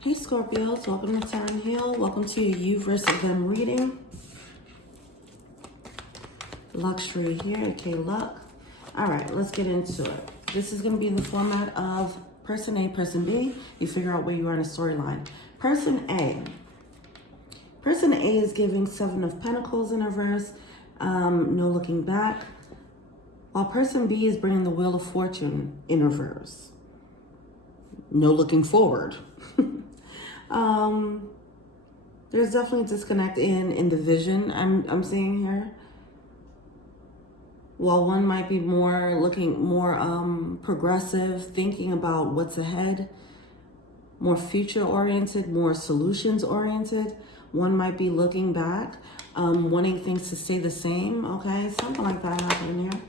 Hey Scorpios, welcome to Tarot Heal. Welcome to your you versus them reading. Luxury here, okay, luck. All right, let's get into it. This is going to be in the format of person A, person B. You figure out where you are in a storyline. Person A. Person A is giving Seven of Pentacles in reverse. No looking back. While person B is bringing the Wheel of Fortune in reverse. No looking forward. There's definitely a disconnect in the vision I'm seeing here. While one might be looking more progressive, thinking about what's ahead, more future oriented, more solutions oriented, one might be looking back, wanting things to stay the same. Okay, something like that happening here.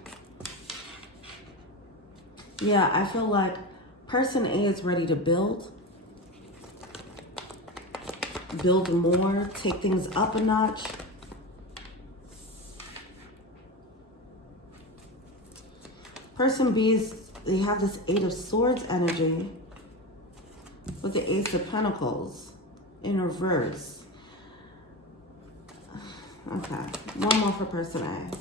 Yeah, I feel like person A is ready to build more, take things up a notch. Person B they have this Eight of Swords energy with the Ace of Pentacles in reverse. Okay, one more for person A.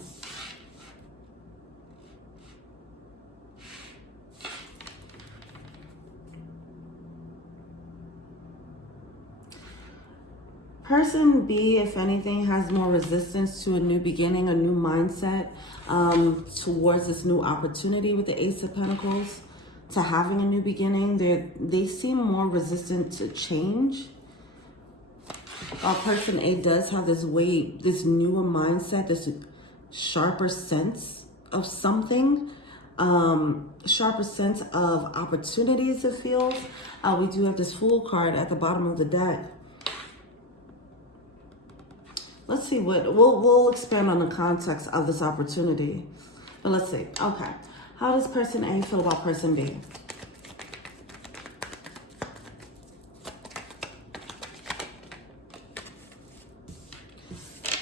Person B, if anything, has more resistance to a new beginning, a new mindset, towards this new opportunity with the Ace of Pentacles, to having a new beginning. They seem more resistant to change. Person A does have this newer mindset, this sharper sense of something, sharper sense of opportunities, it feels. We do have this Fool card at the bottom of the deck. Let's see what, we'll expand on the context of this opportunity. But let's see. Okay. How does person A feel about person B?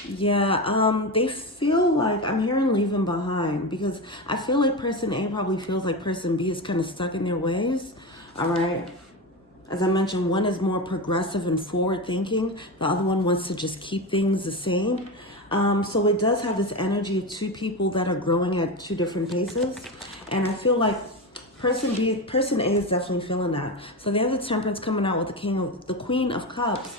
Yeah, they feel like, I'm hearing leaving behind, because I feel like person A probably feels like person B is kind of stuck in their ways. All right. As I mentioned, one is more progressive and forward thinking. The other one wants to just keep things the same. So it does have this energy of two people that are growing at two different paces. And I feel like person A is definitely feeling that. So they have the Temperance coming out with the Queen of Cups.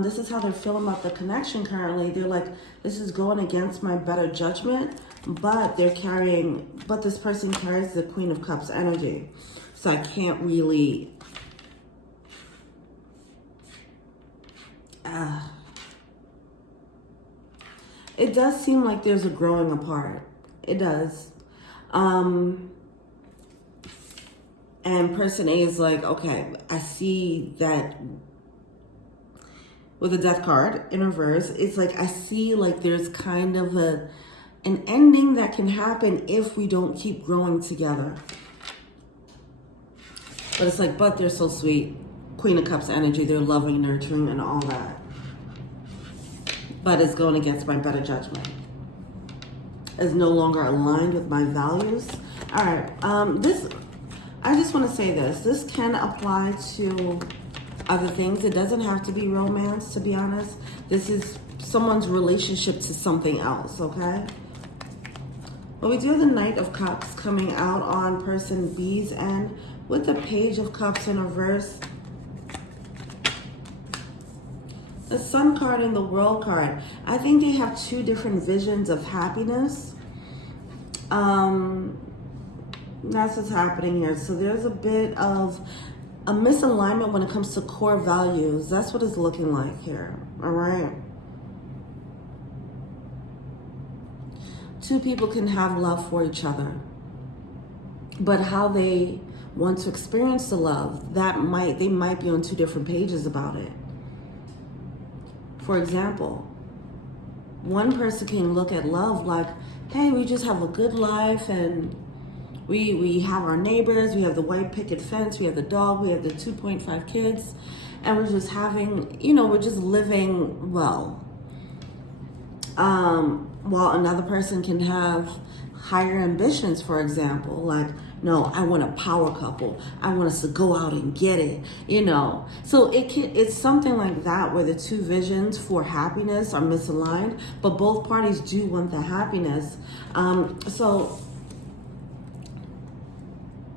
This is how they're feeling about the connection currently. They're like, this is going against my better judgment, but this person carries the Queen of Cups energy. So I can't really... it does seem like there's a growing apart. It does. And person A is like, okay, I see that with the Death card in reverse. It's like, I see like there's kind of an ending that can happen if we don't keep growing together. But it's like, but they're so sweet. Queen of Cups energy, they're loving, nurturing, and all that. But it's going against my better judgment. It's no longer aligned with my values. All right, I just want to say this can apply to other things. It doesn't have to be romance, to be honest. This is someone's relationship to something else, okay? But we do have the Knight of Cups coming out on person B's end with the Page of Cups in reverse. The Sun card and the World card. I think they have two different visions of happiness. That's what's happening here. So there's a bit of a misalignment when it comes to core values. That's what it's looking like here. All right. Two people can have love for each other, but how they want to experience the love, they might be on two different pages about it. For example, one person can look at love like, hey, we just have a good life, and we have our neighbors, we have the white picket fence, we have the dog, we have the 2.5 kids, and we're just having, we're just living well. While another person can have higher ambitions, for example, like No, I want a power couple. I want us to go out and get it, you know. So it's something like that where the two visions for happiness are misaligned, but both parties do want the happiness. So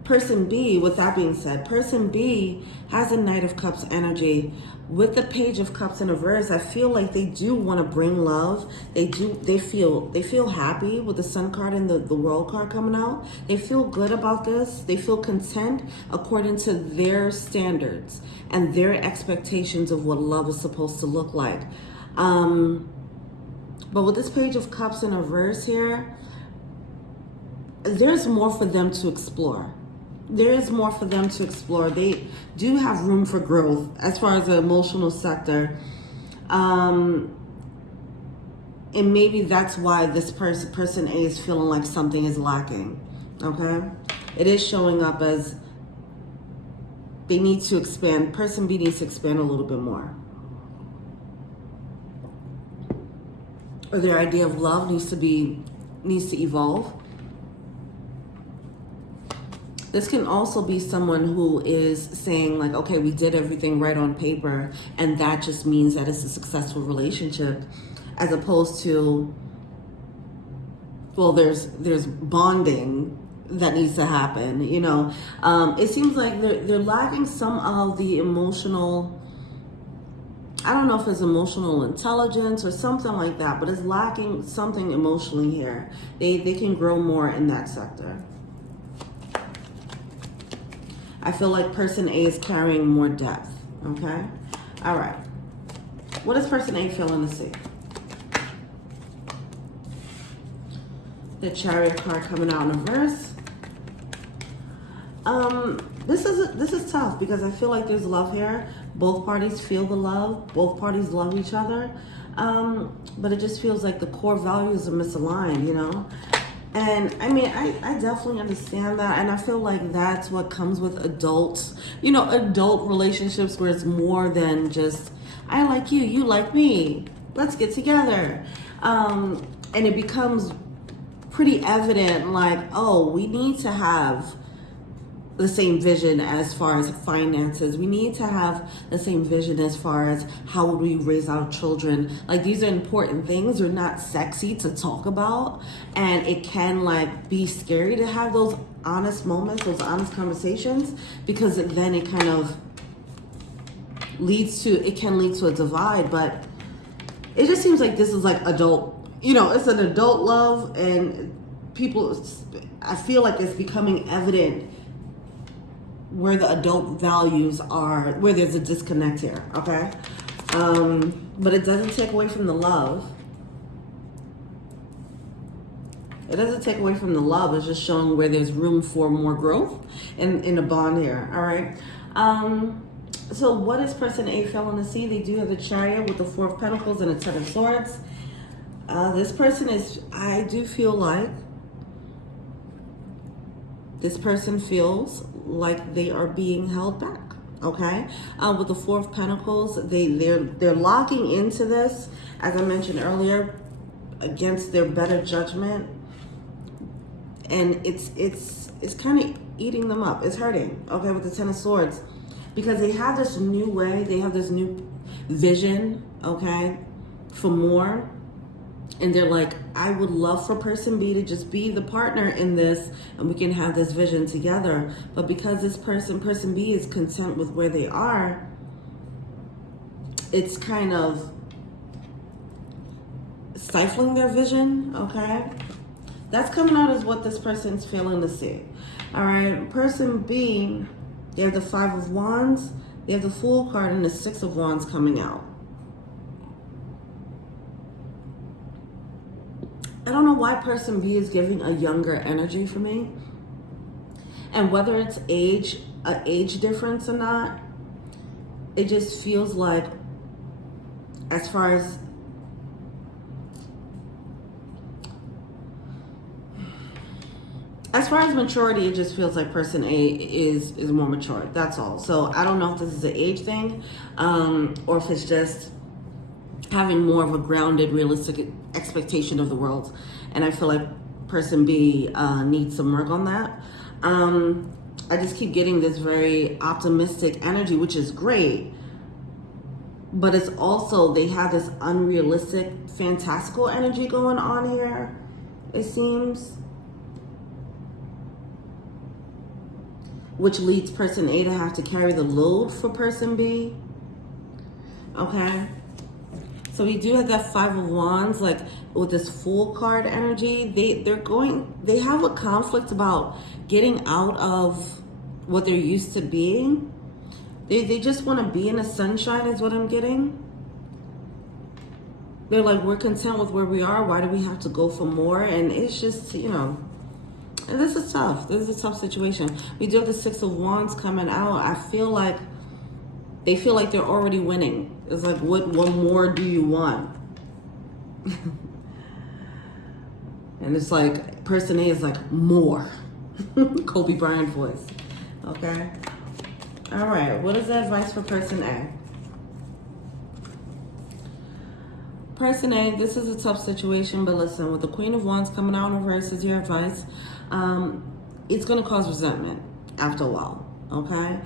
person B, with that being said, person B has a Knight of Cups energy. With the Page of Cups in reverse, I feel like they do want to bring love. They feel happy with the Sun card and the World card coming out. They feel good about this. They feel content according to their standards and their expectations of what love is supposed to look like. But with this Page of Cups in reverse here, there's more for them to explore. There is more for them to explore. They do have room for growth as far as the emotional sector. And maybe that's why this person A is feeling like something is lacking, okay? It is showing up as they need to expand. Person B needs to expand a little bit more. Or their idea of love needs to evolve. This can also be someone who is saying like, okay, we did everything right on paper, and that just means that it's a successful relationship, as opposed to, well, there's bonding that needs to happen, you know. It seems like they're lacking some of the emotional, I don't know if it's emotional intelligence or something like that, but it's lacking something emotionally here. They can grow more in that sector. I feel like person A is carrying more depth, okay? All right. What is person A feeling to see? The Chariot card coming out in reverse. This is tough because I feel like there's love here. Both parties feel the love. Both parties love each other. But it just feels like the core values are misaligned, you know? And I mean, I definitely understand that. And I feel like that's what comes with adults, you know, adult relationships where it's more than just, I like you, you like me, let's get together. And it becomes pretty evident like, oh, we need to have the same vision as far as finances. We need to have the same vision as far as how would we raise our children. Like, these are important things. They're not sexy to talk about, and it can like be scary to have those honest moments, those honest conversations, because then it kind of can lead to a divide. But it just seems like this is like adult, you know, it's an adult love, and people, I feel like it's becoming evident where the adult values are, where there's a disconnect here, okay? But it doesn't take away from the love. It doesn't take away from the love. It's just showing where there's room for more growth in a bond here, all right? So what is person A failing to see? They do have the Chariot with the Four of Pentacles and a Ten of Swords. This person is, I do feel like, this person feels like they are being held back, okay? With the Four of Pentacles, they're locking into this, as I mentioned earlier, against their better judgment, and it's kind of eating them up. It's hurting, okay, with the Ten of Swords, because they have this new way, they have this new vision, okay, for more. And they're like, I would love for person B to just be the partner in this, and we can have this vision together. But because this person B is content with where they are, it's kind of stifling their vision, okay? That's coming out as what this person's feeling to see. All right, person B, they have the Five of Wands, they have the Fool card, and the Six of Wands coming out. I don't know why person B is giving a younger energy for me. And whether it's an age difference or not, it just feels like, as far as maturity, it just feels like person A is more mature. That's all. So I don't know if this is an age thing, or if it's just having more of a grounded, realistic expectation of the world. And I feel like person B needs some work on that. I just keep getting this very optimistic energy, which is great. But it's also, they have this unrealistic, fantastical energy going on here, it seems. Which leads person A to have to carry the load for person B. Okay. So we do have that Five of Wands, like with this Fool card energy. They have a conflict about getting out of what they're used to being. They just want to be in the sunshine is what I'm getting. They're like, we're content with where we are. Why do we have to go for more? And it's just, you know, and this is tough. This is a tough situation. We do have the Six of Wands coming out. I feel like they feel like they're already winning. It's like, what more do you want? And it's like, person A is like, more. Kobe Bryant voice. Okay. All right. What is the advice for person A? Person A, this is a tough situation, but listen, with the Queen of Wands coming out in reverse is your advice. It's going to cause resentment after a while. Okay.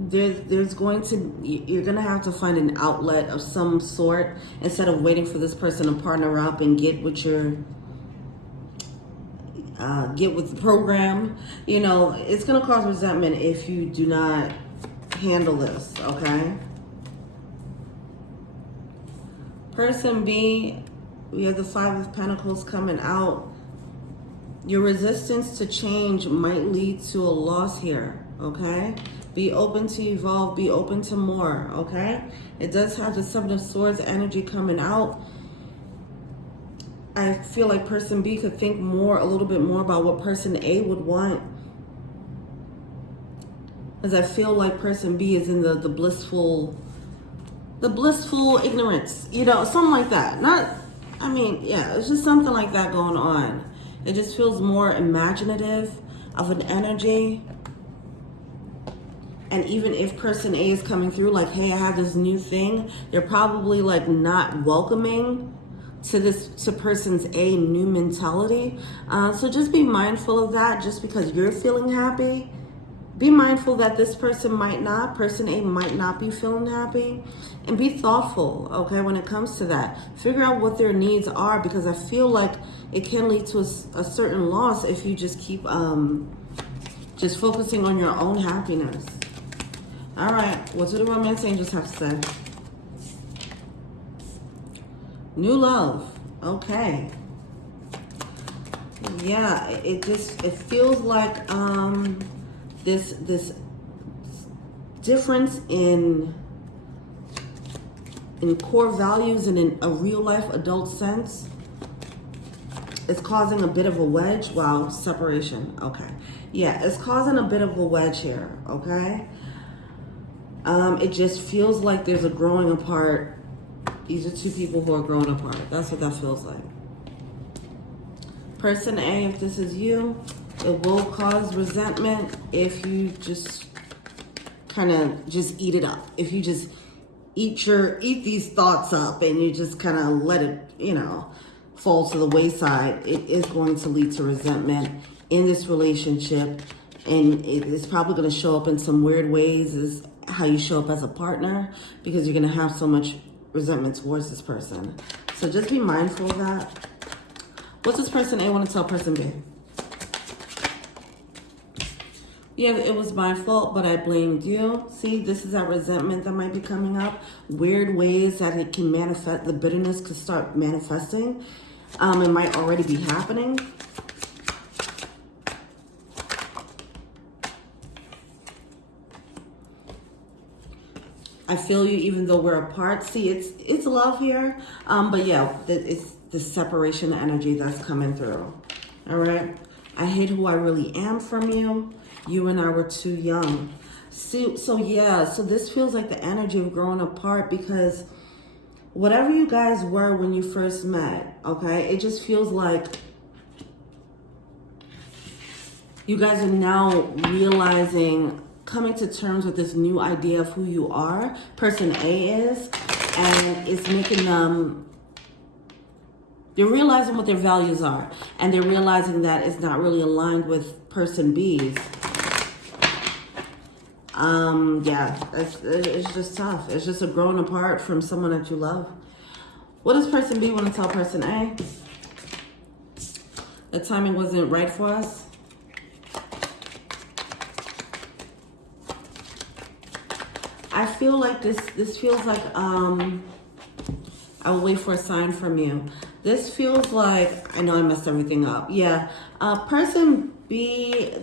There's going to, you're going to have to find an outlet of some sort instead of waiting for this person to partner up and get with your, get with the program. You know, it's going to cause resentment if you do not handle this, okay? Person B, we have the Five of Pentacles coming out. Your resistance to change might lead to a loss here, okay? Be open to evolve, be open to more, okay? It does have the Seven of Swords energy coming out. I feel like person B could think more, a little bit more about what person A would want. As I feel like person B is in the blissful ignorance, you know, something like that. Not, I mean, yeah, it's just something like that going on. It just feels more imaginative of an energy. And even if person A is coming through like, hey, I have this new thing, they're probably like not welcoming to person's A new mentality. So just be mindful of that. Just because you're feeling happy, be mindful that this person might not, person A might not be feeling happy. And be thoughtful, okay, when it comes to that. Figure out what their needs are, because I feel like it can lead to a certain loss if you just keep just focusing on your own happiness. All right, what do the romance angels have to say? New love, okay. Yeah, it feels like this difference in core values and in a real life adult sense is causing a bit of a wedge. Wow, separation, okay. Yeah, it's causing a bit of a wedge here, okay? It just feels like there's a growing apart. These are two people who are growing apart. That's what that feels like. Person A, if this is you, it will cause resentment if you just kind of just eat it up. If you just eat these thoughts up and you just kind of let it, you know, fall to the wayside, it is going to lead to resentment in this relationship. And it's probably going to show up in some weird ways, is how you show up as a partner, because you're going to have so much resentment towards this person. So just be mindful of that. What's this person A want to tell person B? Yeah, it was my fault, but I blamed you. See, this is that resentment that might be coming up. Weird ways that it can manifest, the bitterness could start manifesting. It might already be happening. I feel you even though we're apart. See, it's love here. But yeah, it's the separation energy that's coming through. All right. I hid who I really am from you. You and I were too young. See, so yeah, so this feels like the energy of growing apart, because whatever you guys were when you first met, okay, it just feels like you guys are now realizing, coming to terms with this new idea of who you are, person A is, and it's making them They're realizing what their values are. And they're realizing that it's not really aligned with person B's. Yeah, it's just tough. It's just a growing apart from someone that you love. What does person B want to tell person A? The timing wasn't right for us. I feel like this feels like I will wait for a sign from you. This feels like, I know I messed everything up. Yeah, person B,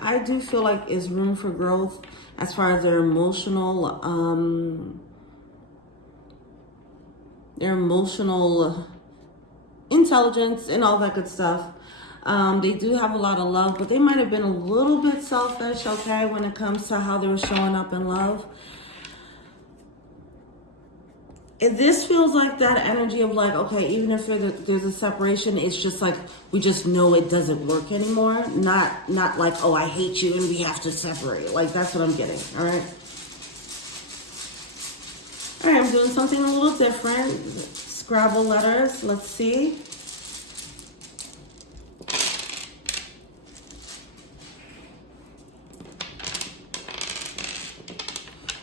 I do feel like is room for growth as far as their emotional intelligence and all that good stuff. They do have a lot of love, but they might have been a little bit selfish, okay, when it comes to how they were showing up in love. This feels like that energy of like, okay, even if there's a separation, it's just like, we just know it doesn't work anymore. Not like, oh, I hate you and we have to separate. Like, that's what I'm getting, all right? All right, I'm doing something a little different. Scrabble letters, let's see.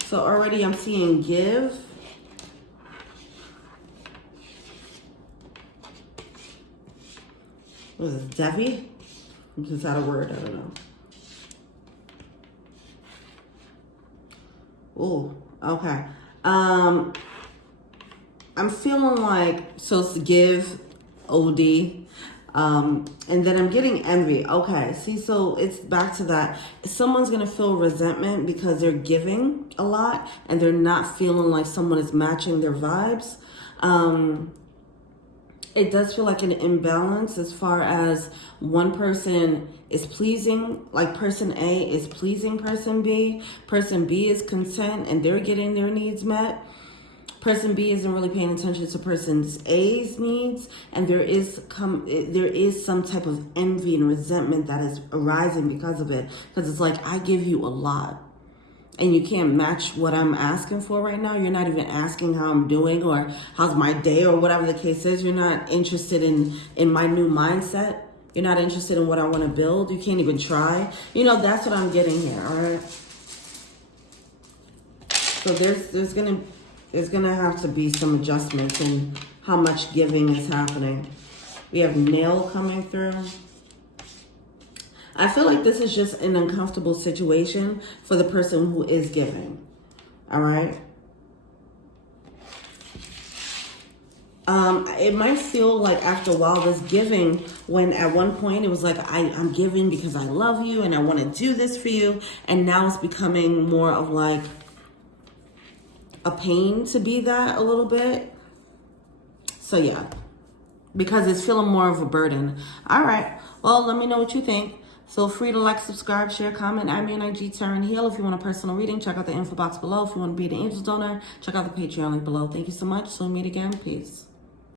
So already I'm seeing give. What is this, Debbie? Is that a word? I don't know. Oh, okay. I'm feeling like, so it's give, OD, and then I'm getting envy. Okay, see, so it's back to that. Someone's going to feel resentment because they're giving a lot and they're not feeling like someone is matching their vibes. It does feel like an imbalance as far as one person is pleasing, like person A is pleasing person B. Person B is content and they're getting their needs met. Person B isn't really paying attention to person A's needs, and there is some type of envy and resentment that is arising because of it. Because it's like, I give you a lot, and you can't match what I'm asking for right now. You're not even asking how I'm doing or how's my day or whatever the case is. You're not interested in my new mindset. You're not interested in what I want to build. You can't even try. You know, that's what I'm getting here, all right? So there's gonna have to be some adjustments in how much giving is happening. We have nail coming through. I feel like this is just an uncomfortable situation for the person who is giving. All right. It might feel like after a while this giving, when at one point it was like, I'm giving because I love you and I want to do this for you. And now it's becoming more of like a pain to be that a little bit. So yeah, because it's feeling more of a burden. All right. Well, let me know what you think. Feel free to like, subscribe, share, comment, add me on IG, Taryn Heal. If you want a personal reading, check out the info box below. If you want to be the angel donor, check out the Patreon link below. Thank you so much. So we'll meet again. Peace.